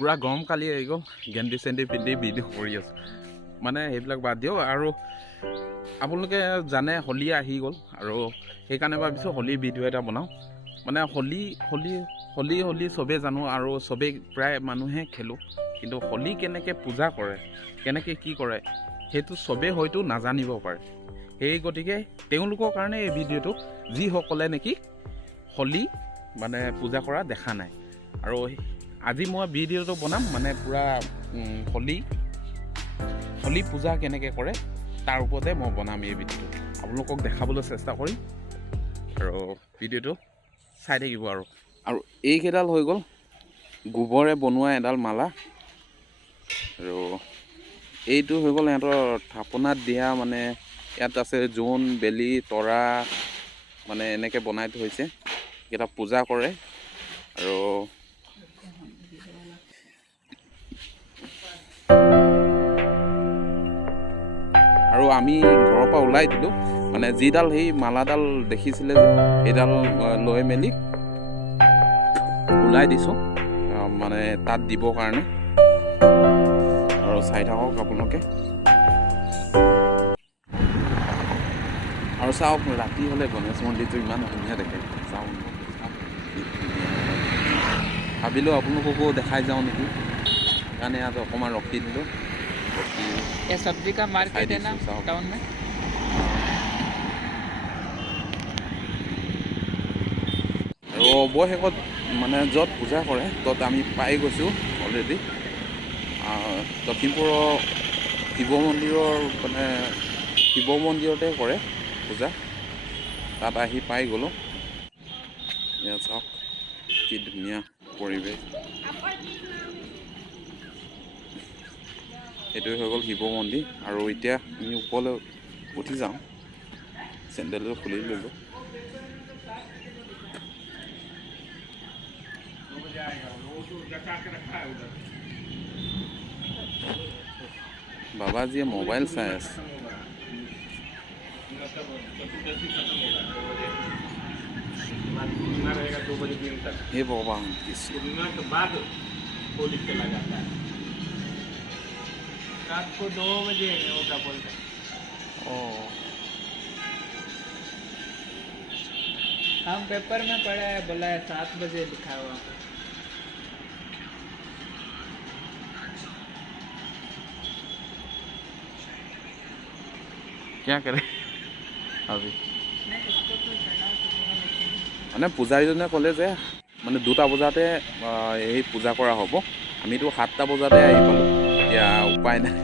পুৰা গৰম কালি আহি গ'ল গেঞ্জি চেঞ্জি পিন্ধি ভিডিঅ' কৰি আছোঁ মানে সেইবিলাক বাদ দিয়ক আৰু আপোনালোকে জানে হোলী আহি গ'ল আৰু সেইকাৰণে ভাবিছোঁ হোলী ভিডিঅ' এটা বনাওঁ মানে হোলী চবেই জানো আৰু চবেই প্ৰায় মানুহে খেলোঁ কিন্তু হোলী কেনেকৈ পূজা কৰে কেনেকৈ কি কৰে সেইটো চবেই হয়তো নাজানিব পাৰে সেই গতিকে তেওঁলোকৰ কাৰণে এই ভিডিঅ'টো যিসকলে নেকি হোলী মানে পূজা কৰা দেখা নাই আৰু আজি মই ভিডিঅ'টো বনাম মানে পুৰা হোলী পূজা কেনেকৈ কৰে তাৰ ওপৰতে মই বনাম এই ভিডিঅ'টো আপোনালোকক দেখাবলৈ চেষ্টা কৰিম আৰু ভিডিঅ'টো চাই থাকিব আৰু এইকেইডাল হৈ গ'ল গোবৰে বনোৱা এডাল মালা আৰু এইটো হৈ গ'ল সিহঁতৰ থাপনাত দিয়া মানে ইয়াত আছে জোন বেলি তৰা মানে এনেকৈ বনাই থৈছে এইকেইটা পূজা কৰে আৰু আমি ঘৰৰ পৰা ওলাই দিলোঁ মানে যিডাল সেই মালাডাল দেখিছিলে যে সেইডাল লৈ মেলি ওলাই দিছোঁ মানে তাত দিবৰ কাৰণে আৰু চাই থাকক আপোনালোকে আৰু চাওক ৰাতি হ'লে গণেশ মন্দিৰটো ইমান ধুনীয়া দেখে চাওক ভাবিলোঁ আপোনালোককো দেখাই যাওঁ নেকি সেইকাৰণে ইয়াত অকণমান ৰখি দিলোঁ ये सब्जी का मार्केट है ना टाउन में আৰু অৱশেষত মানে য'ত পূজা কৰে ত'ত আমি পাই গৈছোঁ অলৰেডি লখিমপুৰৰ শিৱ মন্দিৰতে কৰে পূজা তাত আহি পাই গ'লোঁ ইয়াত চাওক কি ধুনীয়া পৰিৱেশ এইটোৱে হৈ গ'ল শিৱ মন্দিৰ আৰু এতিয়া আমি ওপৰলৈ উঠি যাওঁ চেণ্ডেলটো খুলি ল'লোঁ বাবাজীয়ে মোবাইল চাই আছে हे भगवान रात को 2 बजे वो क्या बोलते हैं हम पेपर में पढ़ा है बोला है 7 बजे लिखा हुआ क्या करे अभी মানে পূজাৰীজনে ক'লে যে মানে 2টা বজাতে এই পূজা কৰা হ'ব আমিতো 7টা বজাতে আহি পালোঁ এতিয়া উপায় নাই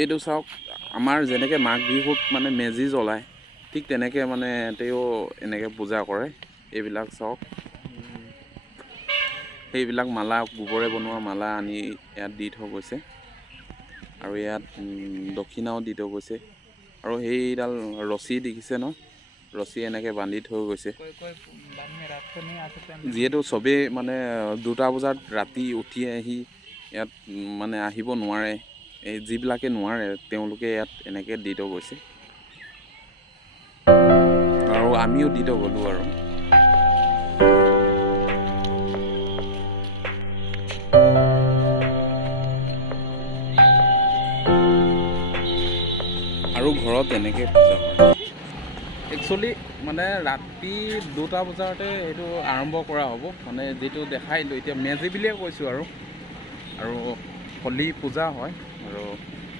এইটো চাওক আমাৰ যেনেকৈ মাঘ বিহুত মানে মেজি জ্বলায় ঠিক তেনেকৈ মানে তেওঁ এনেকৈ পূজা কৰে এইবিলাক চাওক সেইবিলাক মালা গোবৰে বনোৱা মালা আনি ইয়াত দি থৈ গৈছে আৰু ইয়াত দক্ষিণাও দি থৈ গৈছে আৰু সেইডাল ৰছী দেখিছে ন ৰছী এনেকৈ বান্ধি থৈ গৈছে যিহেতু চবেই মানে 2টা বজাত ৰাতি উঠি আহি ইয়াত মানে আহিব নোৱাৰে এই যিবিলাকে নোৱাৰে তেওঁলোকে ইয়াত এনেকৈ দি থৈ গৈছে আৰু আমিও দি থৈ গ'লোঁ আৰু ঘৰত এনেকৈ পূজা কৰে একচুৱেলি মানে ৰাতি 2টা বজাতে এইটো আৰম্ভ কৰা হ'ব মানে যিটো দেখাইলোঁ এতিয়া মেজি বুলিয়ে কৈছোঁ আৰু হোলী পূজা হয় আৰু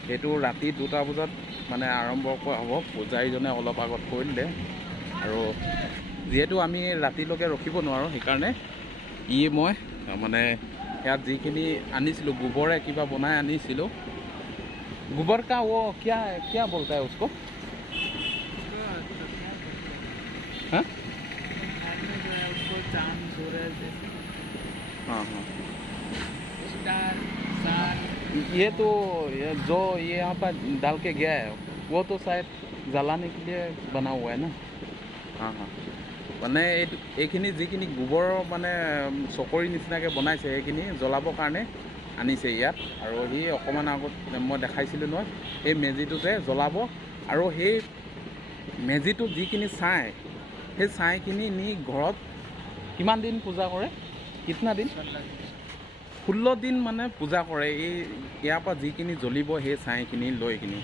সেইটো ৰাতি 2টা বজাত মানে আৰম্ভ কৰা হ'ব পূজাৰীজনে অলপ আগত কৈ দিলে আৰু যিহেতু আমি ৰাতিলৈকে ৰখিব নোৱাৰোঁ সেইকাৰণে মই মানে ইয়াত যিখিনি আনিছিলোঁ গোবৰে কিবা বনাই আনিছিলোঁ গোবৰ का वो क्या बोलता है उसको हाँ हाँ ये तो जो ये यहाँ पर डाल के गया है वो तो शायद जलाने के लिए बना हुआ है ना हाँ हाँ মানে এইখিনি যিখিনি গোবৰ মানে চকৰি নিচিনাকৈ বনাইছে সেইখিনি জ্বলাবৰ কাৰণে আনিছে ইয়াত আৰু সি অকণমান আগত মই দেখাইছিলোঁ নহয় এই মেজিটোতে জ্বলাব আৰু সেই মেজিটো যিখিনি ছাই সেই ছাইখিনি নি ঘৰত কিমান দিন পূজা কৰে কিতনা দিন 16 দিন মানে পূজা কৰে এই ইয়াৰ পৰা যিখিনি জ্বলিব সেই ছাইখিনি লৈ কিনি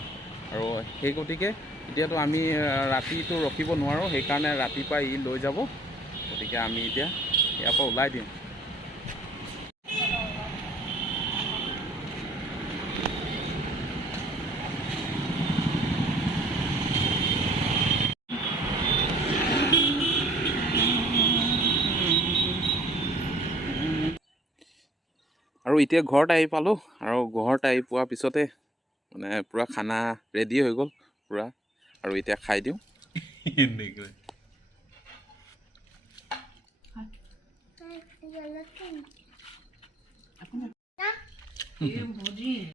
আৰু সেই গতিকে এতিয়াতো আমি ৰাতিটো ৰখিব নোৱাৰোঁ সেইকাৰণে ৰাতিপুৱা ই লৈ যাব গতিকে আমি এতিয়া ইয়াৰ পৰা ওলাই দিম আৰু এতিয়া ঘৰত আহি পালোঁ আৰু ঘৰত আহি পোৱাৰ পিছতে মানে পূৰা খানা ৰেডি হৈ গ'ল পূৰা আৰু এতিয়া খাই দিওঁ